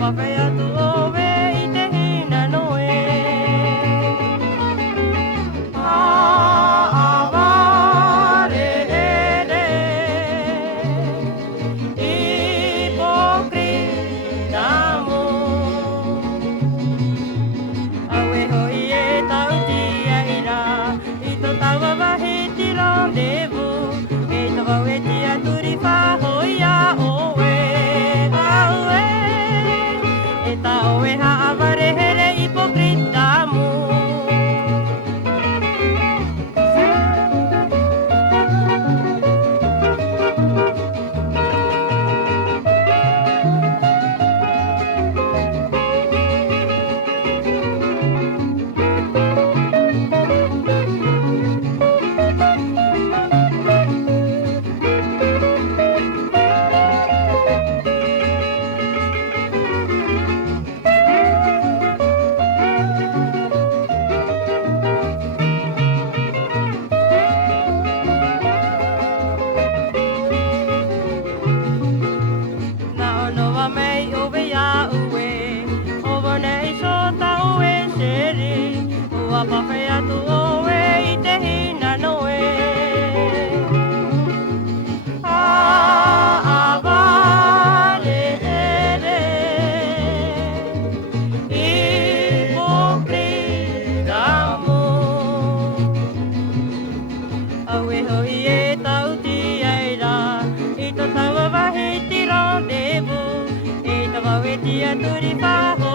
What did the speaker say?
Papaya tu owe I te hina noe. Aware ere, hipokrita mo. Awe hoi e tau tia ira, I to taua wahi ti rendezvous. E to wau e tia turi whahoi a owe. E ta oe haaware here hipokrita mo. Papaya tu owe I te hina noe. Aware ere, hipokrita mo. Awe hoi e tau tia ira, I to taua wahi ti rendezvous. E to wau e tia turi whaho